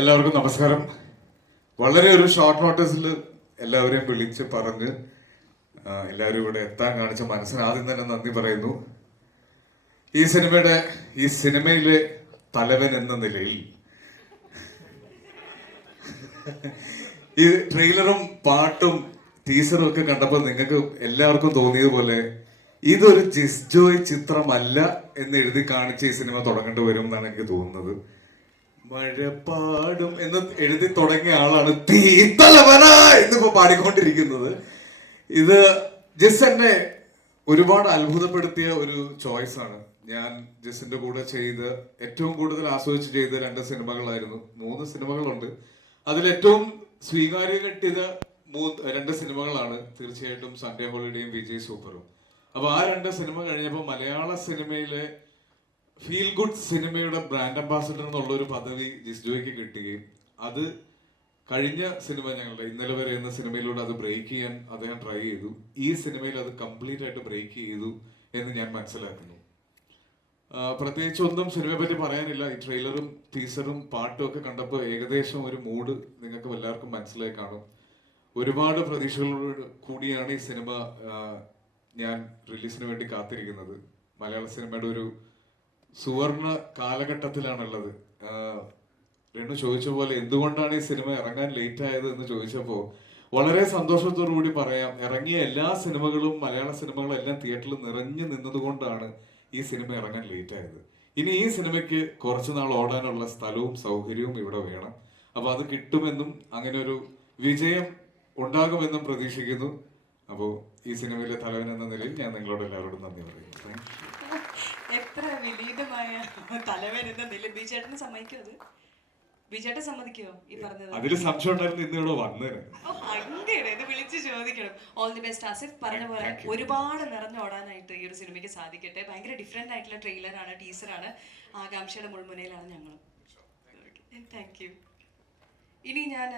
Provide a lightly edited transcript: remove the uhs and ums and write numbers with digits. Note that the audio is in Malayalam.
എല്ലാവർക്കും നമസ്കാരം. വളരെ ഒരു ഷോർട്ട് നോട്ടീസിൽ എല്ലാവരെയും വിളിച്ച് പറഞ്ഞ് എല്ലാവരും ഇവിടെ എത്താൻ കാണിച്ച മനസ്സിന് ആദ്യം തന്നെ നന്ദി പറയുന്നു. ഈ സിനിമയിലെ തലവൻ എന്ന നിലയിൽ ഈ ട്രെയിലറും പാട്ടും ടീസറും ഒക്കെ കണ്ടപ്പോൾ നിങ്ങൾക്ക് എല്ലാവർക്കും തോന്നിയതുപോലെ ഇതൊരു ജിസ് ജോയ് ചിത്രമല്ല എന്ന് എഴുതി കാണിച്ച് ഈ സിനിമ തുടങ്ങേണ്ടി വരും എന്നാണ് എനിക്ക് തോന്നുന്നത്. മഴപ്പാടും എന്ന് എഴുതി തുടങ്ങിയ ആളാണ് തീത്തലവന എന്നിപ്പോ പാടിക്കൊണ്ടിരിക്കുന്നത്. ഇത് ജസ് എന്നെ ഒരുപാട് അത്ഭുതപ്പെടുത്തിയ ഒരു ചോയ്സ് ആണ്. ഞാൻ ജസിന്റെ കൂടെ ചെയ്ത് ഏറ്റവും കൂടുതൽ ആസ്വദിച്ച് ചെയ്ത 2 സിനിമകളായിരുന്നു. 3 സിനിമകളുണ്ട്. അതിലേറ്റവും സ്വീകാര്യം കിട്ടിയത് 2 സിനിമകളാണ്. തീർച്ചയായിട്ടും സൺഡേ ഹോളിഡേയും വിജയ് സൂപ്പറും. അപ്പൊ ആ 2 സിനിമ കഴിഞ്ഞപ്പോൾ മലയാള സിനിമയിലെ ഫീൽ ഗുഡ് സിനിമയുടെ ബ്രാൻഡ് അംബാസഡർ എന്നുള്ള ഒരു പദവി ജിസ് ജോയ്ക്ക് കിട്ടുകയും അത് കഴിഞ്ഞ സിനിമ ഞങ്ങളുടെ ഇന്നലെ വരെ എന്ന സിനിമയിലൂടെ അത് ബ്രേക്ക് ചെയ്യാൻ അദ്ദേഹം ട്രൈ ചെയ്തു. ഈ സിനിമയിൽ അത് കംപ്ലീറ്റ് ആയിട്ട് ബ്രേക്ക് ചെയ്തു എന്ന് ഞാൻ മനസ്സിലാക്കുന്നു. പ്രത്യേകിച്ച് ഒന്നും സിനിമയെ പറ്റി പറയാനില്ല. ഈ ട്രെയിലറും ടീസറും പാട്ടും ഒക്കെ കണ്ടപ്പോൾ ഏകദേശം ഒരു മൂഡ് നിങ്ങൾക്ക് എല്ലാവർക്കും മനസ്സിലായി കാണും. ഒരുപാട് പ്രതീക്ഷകളോട് കൂടിയാണ് ഈ സിനിമ ഞാൻ റിലീസിന് വേണ്ടി കാത്തിരിക്കുന്നത്. മലയാള സിനിമയുടെ ഒരു സുവർണ കാലഘട്ടത്തിലാണുള്ളത്. രണ്ടു ചോദിച്ച പോലെ എന്തുകൊണ്ടാണ് ഈ സിനിമ ഇറങ്ങാൻ ലേറ്റ് ആയത് എന്ന് ചോദിച്ചപ്പോൾ വളരെ സന്തോഷത്തോടു കൂടി പറയാം, ഇറങ്ങിയ എല്ലാ സിനിമകളും മലയാള സിനിമകളും എല്ലാം തിയേറ്ററിൽ നിറഞ്ഞു നിന്നതുകൊണ്ടാണ് ഈ സിനിമ ഇറങ്ങാൻ ലേറ്റ് ആയത്. ഇനി ഈ സിനിമയ്ക്ക് കുറച്ചു നാൾ ഓടാനുള്ള സ്ഥലവും സൗകര്യവും ഇവിടെ വേണം. അപ്പൊ അത് കിട്ടുമെന്നും അങ്ങനെ ഒരു വിജയം ഉണ്ടാകുമെന്നും പ്രതീക്ഷിക്കുന്നു. അപ്പോൾ ഈ സിനിമയിലെ തലവൻ എന്ന നിലയിൽ ഞാൻ നിങ്ങളോട് എല്ലാവരോടും നന്ദി പറയുന്നു. എത്ര വിനീതമായ തലവൻ എന്ന നില. ബിജേട്ടന് സമ്മതിക്കോ? അത് ബിജേട്ടൻ സമ്മതിക്കോ ഈ പറഞ്ഞത്? അതില് സംശയം ഉണ്ടായിരുന്നു ഇന്നിവിടെ വന്നേനെ. അങ്ങനെ ഇത് വിളിച്ചു ചോദിക്കണം. All the best Asif. പറഞ്ഞ പോലെ ഒരുപാട് നിറഞ്ഞോടാനായിട്ട് ഈ ഒരു സിനിമയ്ക്ക് സാധിക്കട്ടെ. ഭയങ്കര ഡിഫറെന്റ് ആയിട്ടുള്ള ട്രെയിലറാണ്, ടീസറാണ്. ആകാംക്ഷയുടെ മുൾമുനയിലാണ് ഞങ്ങളും. Thank you. ഇനി ഞാൻ